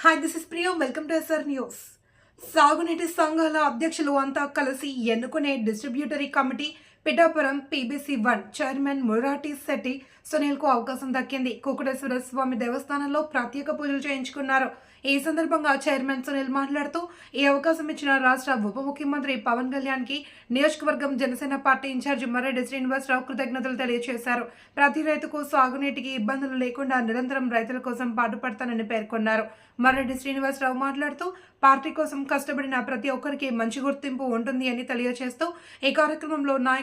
Hi this is Priyam welcome to SR news సాగునీటి సంఘాల అధ్యక్షులు అంతా కలిసి ఎన్నుకునే distributory committee Pithapuram PBC one chairman Murathi Shetty సునీల్కు అవకాశం దక్కింది. కుకుటేశ్వర స్వామి దేవస్థానంలో ప్రత్యేక పూజలు చేయించుకున్నారు. ఈ సందర్భంగా చైర్మన్ సునీల్ మాట్లాడుతూ ఈ అవకాశం ఇచ్చిన రాష్ట్ర ఉప ముఖ్యమంత్రి పవన్ కళ్యాణ్కి నియోజకవర్గం Janasena party in charge Marreddy Srinivasarao కృతజ్ఞతలు తెలియజేశారు. ప్రతి రైతుకు సాగునీటికి ఇబ్బందులు లేకుండా నిరంతరం రైతుల కోసం పాటుపడతానని పేర్కొన్నారు. మర్రెడ్డి శ్రీనివాసరావు మాట్లాడుతూ పార్టీ కోసం కష్టపడిన ప్రతి ఒక్కరికి మంచి గుర్తింపు ఉంటుంది అని తెలియజేస్తూ ఈ కార్యక్రమంలో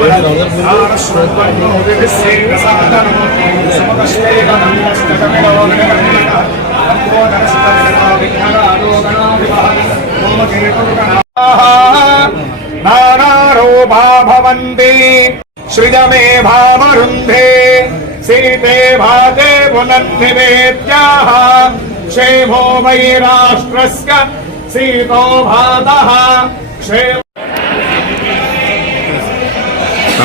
आरक्षण वगैरे नानारोभा भवन्ति सृजमे भामरुन्धे सीते भाते पुनन्निवेद्याः क्षेमो वै राष्ट्रस्य सीतो भातः, क्षेम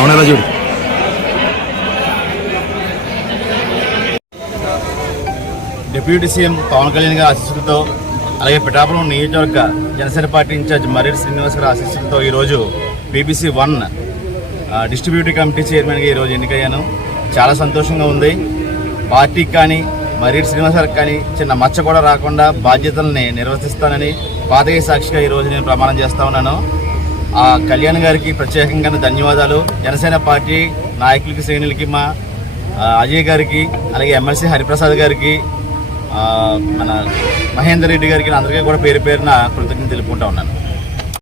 క్షేమ చూడు డిప్యూటీ సీఎం పవన్ కళ్యాణ్ గారి ఆశీస్సులతో అలాగే పిఠాపురం నియోజకవర్గ Janasena party in charge Marreddy Srinivas గారి ఆశీస్సులతో ఈరోజు బీబీసీ వన్ డిస్ట్రిబ్యూటివ్ కమిటీ చైర్మన్గా ఈరోజు ఎన్నికయ్యాను. చాలా సంతోషంగా ఉంది. పార్టీకి కానీ మర్రెడ్డి శ్రీనివాస్ గారికి కానీ చిన్న మచ్చ కూడా రాకుండా బాధ్యతల్ని నిర్వర్తిస్తానని పాతయ్య సాక్షిగా ఈరోజు నేను ప్రమాణం చేస్తా ఉన్నాను. ఆ కళ్యాణ్ గారికి ప్రత్యేకంగా ధన్యవాదాలు. జనసేన పార్టీ నాయకులకి శ్రేణులకి మా అజయ్ గారికి అలాగే ఎమ్మెల్సీ హరిప్రసాద్ గారికి మన మహేందర్ రెడ్డి గారికి అందరికీ కూడా పేరు పేరున కృతజ్ఞతలు తెలుపుకుంటా ఉన్నాను.